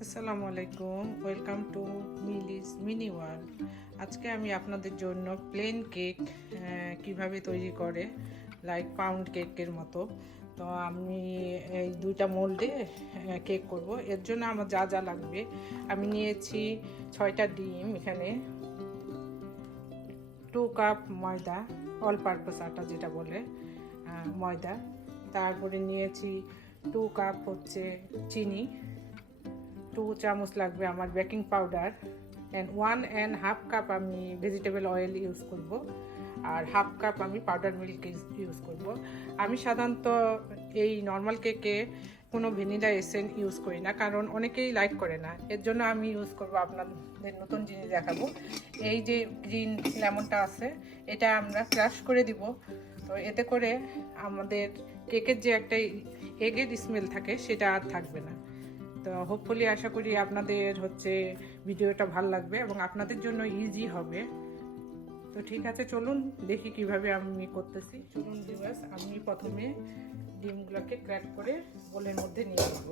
আসসালামু আলাইকুম, welcome to মিলিস mini world. আজকে আমি আপনাদের জন্য প্লেন কেক কিভাবে তৈরি করে, লাইক পাউন্ড কেকের মতো। তো আমি এই দুইটা মোল্ডে কেক করব। এর জন্য আমার যা যা লাগবে, আমি নিয়েছি 6টা ডিম, এখানে 2 কাপ ময়দা, অল পারপাস আটা যেটা বলে ময়দা। তারপরে নিয়েছি 2 কাপ হচ্ছে চিনি, 2 চামচ লাগবে আমার বেকিং পাউডার, অ্যান্ড 1.5 কাপ আমি ভেজিটেবল অয়েল ইউজ করব, আর 1/2 কাপ আমি পাউডার মিল্ক ইউজ করব। আমি সাধারণত এই নর্মাল কেকে কোনো ভ্যানিলা এসেন্স ইউজ করি না, কারণ অনেকেই লাইক করে না। এর জন্য আমি ইউজ করব, আপনাদের নতুন জিনিস দেখাবো। এই যে গ্রিন লেমনটা আছে, এটা আমরা ক্রাশ করে দিব। তো এতে করে আমাদের কেকের যে একটা এগের স্মেল থাকে সেটা আর থাকবে না। তো হোপফুলি আশা করি আপনাদের হচ্ছে ভিডিওটা ভালো লাগবে এবং আপনাদের জন্য ইজি হবে। তো ঠিক আছে, চলুন দেখি কিভাবে আমি করতেছি। চলুন ভিউয়ার্স, আমি প্রথমে ডিমগুলোকে ক্র্যাক করে বোলের মধ্যে নিয়ে নেব।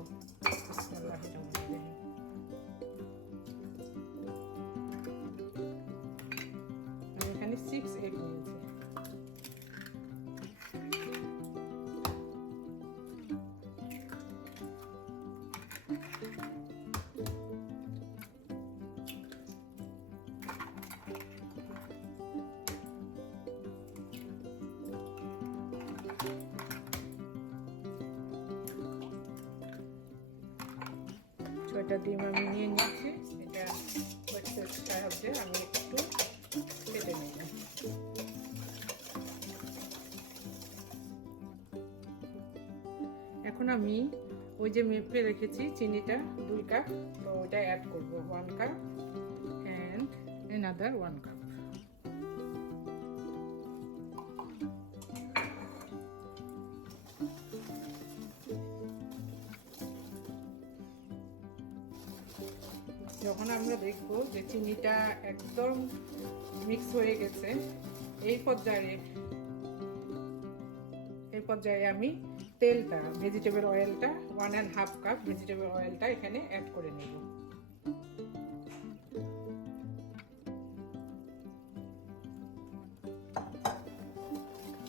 বিসমিল্লাহির রহমানির রহিম। আমি এখানে 6 এগ নিয়েছি। ছয়টা ডিম আমি নিয়ে নিয়েছি। এটা হচ্ছে সাহায্যে আমি একটু কেটে নেব। এখন আমি ওই যে মেপে রেখেছি চিনিটা 2 কাপ, তো ওটা অ্যাড করব 1 কাপ অ্যান্ড অ্যানাদার 1 কাপ। যখন আমরা দেখব যে চিনিটা একদম মিক্স হয়ে গেছে, এই পর্যায়ে আমি তেলটা, ভেজিটেবল অয়েলটা 1.5 কাপ ভেজিটেবল অয়েলটা এখানে অ্যাড করে নেব।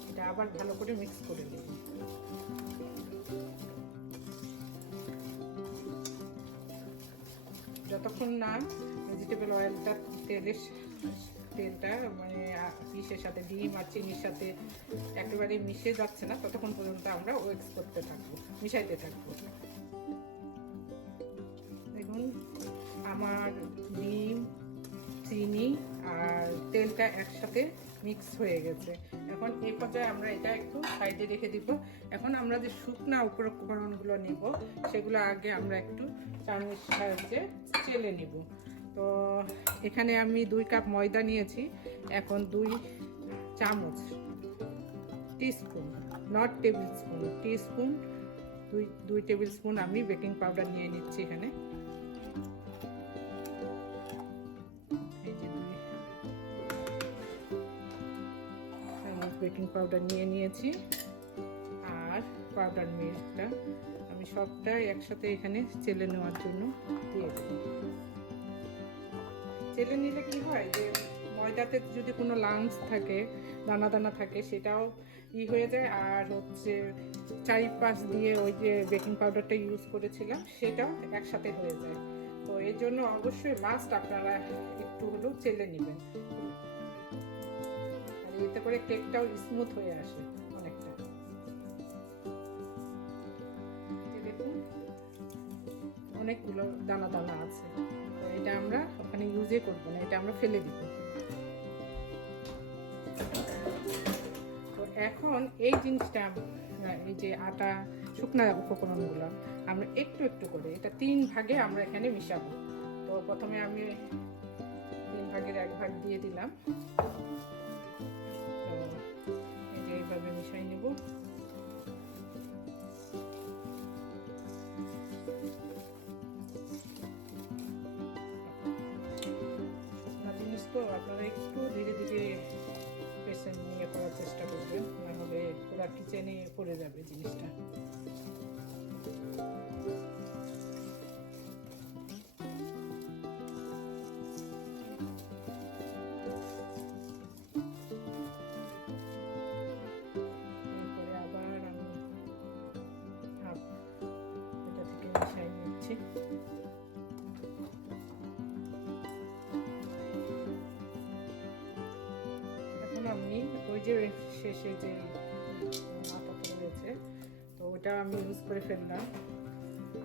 এটা আবার ভালো করে মিক্স করে নেব। যতক্ষণ না ভেজিটেবল অয়েলটা তেলটা মানে ইসের সাথে, ডিম আর চিনির সাথে একেবারে মিশে যাচ্ছে না, ততক্ষণ পর্যন্ত আমরা ওয়েক্স করতে থাকবো, মিশাইতে থাকবো। দেখুন আমার ডিম, চিনি আর তেলটা একসাথে মিক্স হয়ে গেছে। এখন এই পর্যায়ে আমরা এটা একটু সাইডে রেখে দিব। এখন আমরা যে শুকনা উপকরণগুলো নিব, সেগুলো আগে আমরা একটু চামচ সাহায্যে চেলে নিব। তো এখানে আমি 2 কাপ ময়দা নিয়েছি। এখন 2 চামচ, teaspoon, not table spoon, teaspoon, 2 table spoon আমি বেকিং পাউডার নিয়ে নিচ্ছি এখানে। বেকিং পাউডার নিয়ে নিয়েছি, আর পাউডার মিল্কটা আমি সবটাই একসাথে এখানে চেলে নেওয়ার জন্য দিয়ে দেব। চেলে নিলে কি হয় যে ময়দাতে যদি কোনো লাম্পস থাকে, দানা দানা থাকে, সেটাও হয়ে যায়। আর হচ্ছে চারিপাশ দিয়ে ওই যে বেকিং পাউডারটা ইউজ করেছিলাম সেটাও একসাথে হয়ে যায়। তো এর জন্য অবশ্যই মাস্ট আপনারা একটু হলেও চেলে নেবেন, আর এতে করে কেকটাও স্মুথ হয়ে আসে অনেকটা। দেখুন অনেকগুলো দানা দানা আছে, তো এটা আমরা ওখানে ইউজই করবো না, এটা আমরা ফেলে দিব। তো এখন এই জিনিসটা, এই যে আটা, শুকনা উপকরণগুলো আমরা একটু একটু করে এটা 3 ভাগে আমরা এখানে মিশাবো। তো প্রথমে আমি 3 ভাগের 1 ভাগ দিয়ে দিলাম। তো এই যে এইভাবে মিশাই নেব। শুকনা জিনিস তো আপনারা একটু ধীরে ধীরে পেশেন্ট নিয়ে করার চেষ্টা করবেন, নাহলে পুরা চেনে পড়ে যাবে জিনিসটা। এরপরে আবার আমি হাফ এটা থেকে মিশাই নিচ্ছি। আমি ওই যে শেষে যে আটাটা রয়েছে তো ওটা আমি ইউজ করে ফেললাম।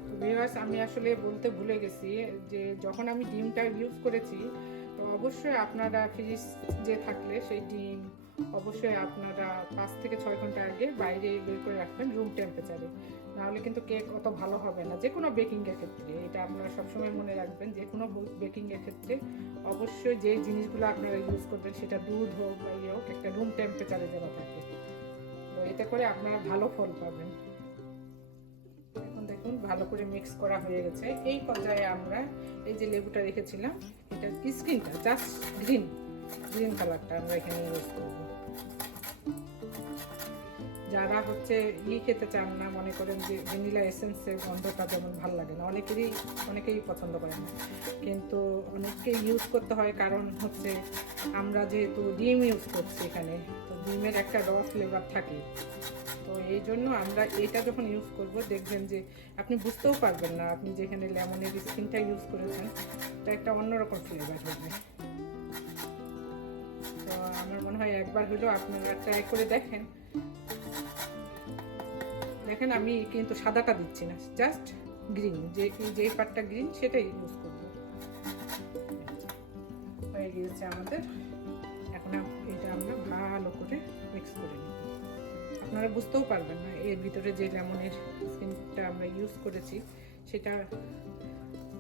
তো ভিউয়ার্স, আমি আসলে বলতে ভুলে গেছি যে যখন আমি ডিমটা ইউজ করেছি তো অবশ্যই আপনারা ফ্রিজ যে থাকলে সেই ডিম অবশ্যই আপনারা 5 থেকে 6 ঘন্টা আগে বাইরে বের করে রাখবেন রুম টেম্পারেচারে, নাহলে কিন্তু কেক অত ভালো হবে না। যে কোনো বেকিংয়ের ক্ষেত্রে এটা আপনারা সবসময় মনে রাখবেন, যে কোনো বেকিংয়ের ক্ষেত্রে অবশ্যই যে জিনিসগুলো আপনারা ইউজ করবেন সেটা দুধ হোক বা ইয়ে হোক একটা রুম টেম্পারেচারে যেন থাকে, তো এতে করে আপনারা ভালো ফল পাবেন। এখন দেখুন ভালো করে মিক্স করা হয়ে গেছে। এই পর্যায়ে আমরা এই যে লেবুটা রেখেছিলাম এটা স্কিনটা জাস্ট গ্রিন কালারটা আমরা এখানে ইউজ করবো। যারা হচ্ছে খেতে চান না, মনে করেন যে ভ্যানিলা এসেন্সের গন্ধটা যেমন ভালো লাগে না, অনেকেই পছন্দ করে না, কিন্তু অনেককে ইউজ করতে হয়, কারণ হচ্ছে আমরা যেহেতু ডিম ইউজ করছি এখানে, তো ডিমের একটা র ফ্লেভার থাকে, তো এই জন্য আমরা এটা যখন ইউজ করব দেখবেন যে আপনি বুঝতেও পারবেন না আপনি যেখানে লেমনের স্কিনটা ইউজ করেছেন এটা একটা অন্যরকম ফ্লেভার হবে। তো আমার মনে হয় একবার হলেও আপনারা ট্রাই করে দেখেন। দেখেন আমি কিন্তু সাদাটা দিচ্ছি না, জাস্ট গ্রিন, যে পার্টটা গ্রিন সেটাই ইউজ করব। হয়ে গিয়েছে আমাদের। এখন এটা আমরা ভালো করে মিক্স করে নিব। আপনারা বুঝতেও পারবেন না এর ভিতরে যে লেমনের স্কিনটা আমরা ইউজ করেছি সেটা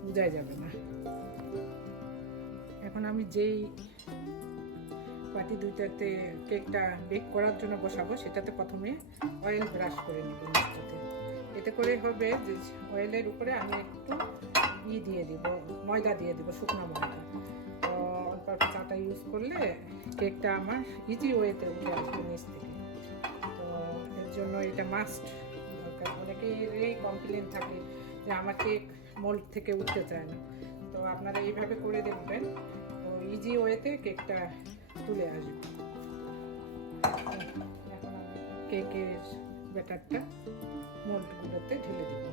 বোঝা যাবে না। এখন আমি যেই বাটি দুইটাতে কেকটা বেক করার জন্য বসাবো সেটাতে প্রথমে অয়েল ব্রাশ করে নিব নিচটাতে। এতে করে হবে যে অয়েলের উপরে আমি একটু দিয়ে দিব, ময়দা দিয়ে দিব, শুকনো ময়দা। তো অল্প অল্প চাটা ইউজ করলে কেকটা আমার ইজি ওয়েতে উঠে আসবে নিচ থেকে। তো এর জন্য এটা মাস্ট দরকার। অনেকেরই কমপ্লেন থাকে যে আমার কেক মোল্ড থেকে উঠতে চায় না, তো আপনারা এইভাবে করে দেখবেন, তো ইজি ওয়েতে কেকটা তুলে আসবে। এখন আমি কেকের ব্যাটারটা মোল্ডগুলোতে ঢেলে দেব।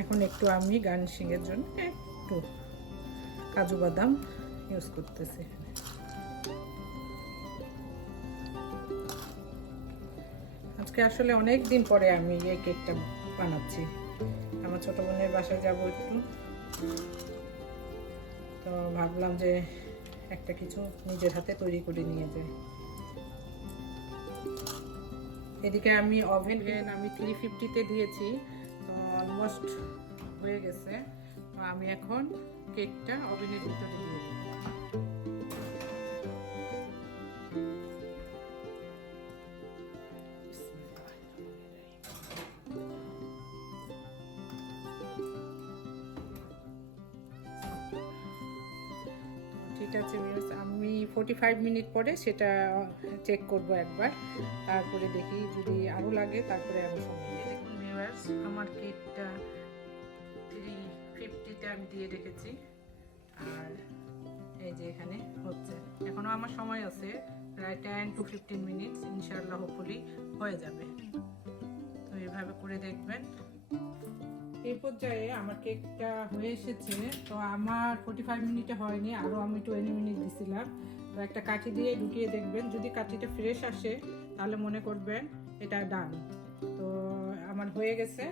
এখন একটু আমি গার্নিশিংয়ের জন্য একটু কাজু বাদাম ইউজ করতেছি। আজকে আসলে অনেক দিন পরে আমি এই কেকটা বানাচ্ছি। আমার ছোট বোনের বাসায় যাব একটু, তো ভাবলাম যে একটা কিছু নিজের হাতে তৈরি করে নিয়ে যাই। এদিকে আমি ওভেন আমি 350-তে দিয়েছি, তো অলমোস্ট হয়ে গেছে। তো আমি এখন কেকটা ওভেনের ভিতরে দিয়ে দেব। ঠিক আছে ভিউয়ার্স, আমি 45 মিনিট পরে সেটা চেক করব একবার, তারপরে দেখি যদি আরও লাগে তারপরে আমি সময় দিয়ে। দেখুন ভিউয়ার্স, আমার কেকটা 350-তে আমি দিয়ে রেখেছি, আর এই যে এখানে হচ্ছে। এখনও আমার সময় আছে প্রায় 10 to 15 মিনিটস, ইনশাআল্লাহ হোপফুলি হয়ে যাবে। তো এইভাবে করে দেখবেন। এই পর্যায়ে আমার কেকটা হয়ে এসেছে। তো আমার 45 মিনিটে হয়নি, আরও আমি 20 মিনিট দিছিলাম। তো একটা কাঠি দিয়ে ঢুকিয়ে দেখবেন, যদি কাঠিটা ফ্রেশ আসে তাহলে মনে করবেন এটা ডান। তো আমার হয়ে গেছে।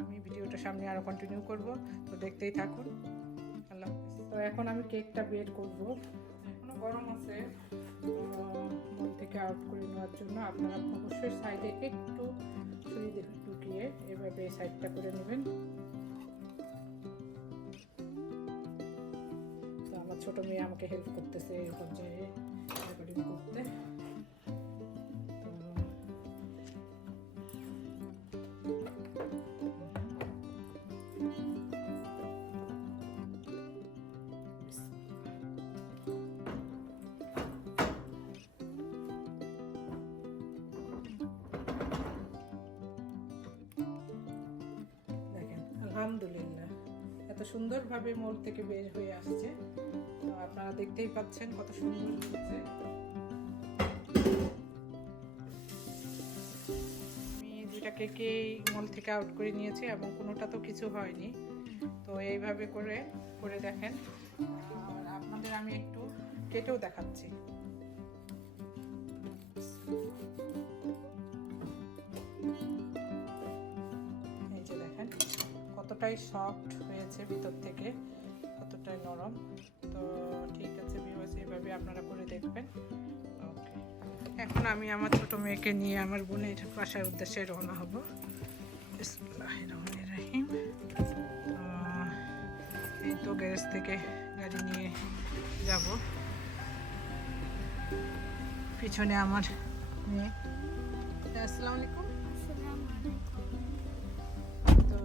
আমি ভিডিওটা সামনে আরও কন্টিনিউ করব, তো দেখতেই থাকুন। আল্লাহ হাফেজ। তো এখন আমি কেকটা বের করব। এখনও গরম আছে, মন থেকে আউট করে নেওয়ার জন্য আপনারা অবশ্যই সাইডে একটু ছুরি ঢুকিয়ে এভাবে সাইডটা করে নেবেন। তো আমার ছোট মেয়ে আমাকে হেল্প করতেছে এই পর্যায়ে। এত সুন্দরভাবে মোল থেকে বের হয়ে আসছে। তো আপনারা দেখতেই পাচ্ছেন কত সুন্দর হয়েছে। আমি দুইটা কেকেই মোল থেকে আউট করে নিয়েছি এবং কোনোটা তো কিছু হয়নি। তো এইভাবে করে করে দেখেন। আর আপনাদের আমি একটু কেটেও দেখাচ্ছি। এই যে দেখেন কতটাই সফট হয়েছে ভিতর থেকে, কতটাই নরম। তো ঠিক আছে ভিউয়ার্স, এইভাবে আপনারা করে দেখবেন। ওকে, এখন আমি আমার ছোট মেয়েকে নিয়ে আমার বোনের বাসার উদ্দেশ্যে রওনা হব। বিসমিল্লাহির রহমানির রহিম। এই তো গ্যারেজ থেকে গাড়ি নিয়ে যাব। পিছনে আমার মেয়ে। আসসালামু আলাইকুম। তো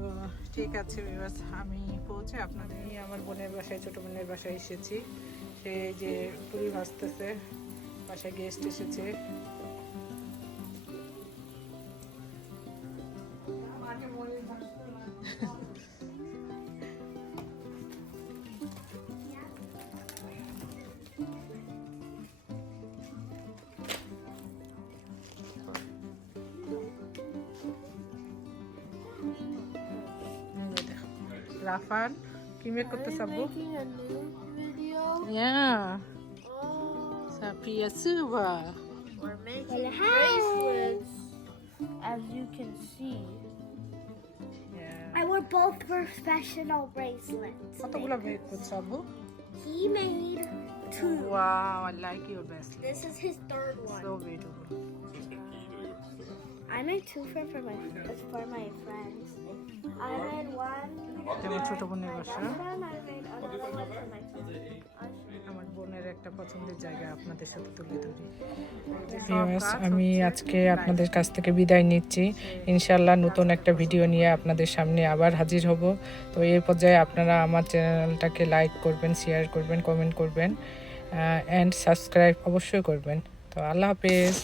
ঠিক আছে ভিউয়ার্স, আমি পৌঁছে আপনাদের নিয়ে আমার বোনের বাসায়, ছোট বোনের বাসায় এসেছি। সে যে পুরি ভাজতেছে, বাসায় গেস্ট এসেছে। রাফান কি মেক করতেছ আব্বু? Yeah. Safiya Suba. We're making bracelets, as you can see. Yeah. And we're both professional bracelets. কতগুলো মেক করছ আব্বু? He made 2. Wow, I like your bracelet. This is his third one. So beautiful. I made 2 for my friends. I made one. আমার ছোট বোনের বাসা। And I made another one for my friend. আমার বোনের একটা পছন্দের জায়গা আপনাদের সাথে তুলে ধরি। আমি আজকে আপনাদের কাছ থেকে বিদায় নিচ্ছি। ইনশাআল্লাহ নতুন একটা ভিডিও নিয়ে আপনাদের সামনে আবার হাজির হব। তো এই পর্যায়ে আপনারা আমার চ্যানেলটাকে লাইক করবেন, শেয়ার করবেন, কমেন্ট করবেন, অ্যান্ড সাবস্ক্রাইব অবশ্যই করবেন। তো আল্লাহ হাফেজ।